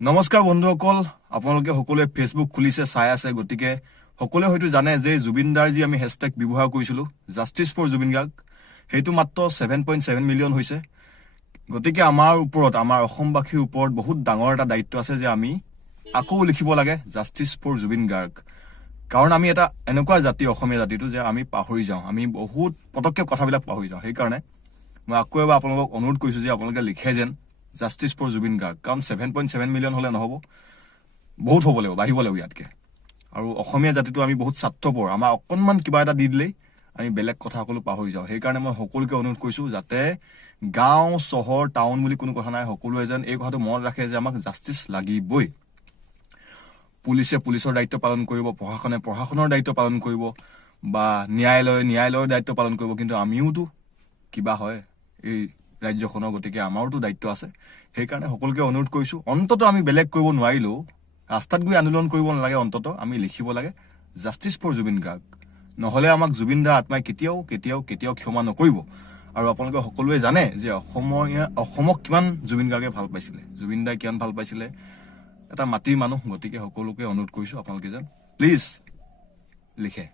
নমস্কাৰ বন্ধুসকল, আপোনালোকে সকলোৱে ফেচবুক খুলিছে, চাই আছে। গতিকে সকলোৱে হয়তো জানে যে জুবিনদাৰ যি আমি হেশটেগ ব্যৱহাৰ কৰিছিলোঁ জাষ্টিছ ফৰ জুবিন গাৰ্গ, সেইটো মাত্ৰ 7.7 মিলিয়ন হৈছে। গতিকে আমাৰ ওপৰত, আমাৰ অসমবাসীৰ ওপৰত বহুত ডাঙৰ এটা দায়িত্ব আছে যে আমি আকৌ লিখিব লাগে জাষ্টিছ ফৰ জুবিন গাৰ্গ। কাৰণ আমি এটা এনেকুৱা জাতি, অসমীয়া জাতিটো, যে আমি পাহৰি যাওঁ, আমি বহুত পটককৈ কথাবিলাক পাহৰি যাওঁ। সেইকাৰণে মই আকৌ এবাৰ আপোনালোকক অনুৰোধ কৰিছোঁ যে আপোনালোকে লিখে যেন জাষ্টিছ ফৰ জুবিন গাৰ্গ। কাৰণ 7.7 মিলিয়ন হ'লে নহ'ব, বহুত হ'ব লাগিব, বাঢ়িব লাগিব ইয়াতকৈ। আৰু অসমীয়া জাতিটো আমি বহুত স্বাৰ্থপৰ, আমাৰ অকণমান কিবা এটা দি দিলেই আমি বেলেগ কথা সকলো পাহৰি যাওঁ। সেইকাৰণে মই সকলোকে অনুৰোধ কৰিছোঁ যাতে গাঁও, চহৰ, টাউন বুলি কোনো কথা নাই, সকলোৱে যেন এই কথাটো মনত ৰাখে যে আমাক জাষ্টিছ লাগিবই। পুলিচে পুলিচৰ দায়িত্ব পালন কৰিব, প্ৰশাসনে প্ৰশাসনৰ দায়িত্ব পালন কৰিব, বা ন্যায়ালয়ে ন্যায়ালয়ৰ দায়িত্ব পালন কৰিব, কিন্তু আমিওতো কিবা হয় এই ৰাজ্যখনৰ। গতিকে আমাৰোতো দায়িত্ব আছে। সেইকাৰণে সকলোকে অনুৰোধ কৰিছোঁ, অন্ততঃ আমি বেলেগ কৰিব নোৱাৰিলেও ৰাস্তাত গৈ আন্দোলন কৰিব নালাগে, অন্ততঃ আমি লিখিব লাগে জাষ্টিছ ফৰ জুবিন গাৰ্গ। নহ'লে আমাক জুবিন দাৰ আত্মাই কেতিয়াও কেতিয়াও কেতিয়াও ক্ষমা নকৰিব। আৰু আপোনালোকে সকলোৱে জানে যে অসমক কিমান জুবিন গাৰ্গে ভাল পাইছিলে, জুবিন দাই কিমান ভাল পাইছিলে, এটা মাটিৰ মানুহ। গতিকে সকলোকে অনুৰোধ কৰিছোঁ আপোনালোকে যেন প্লিজ লিখে।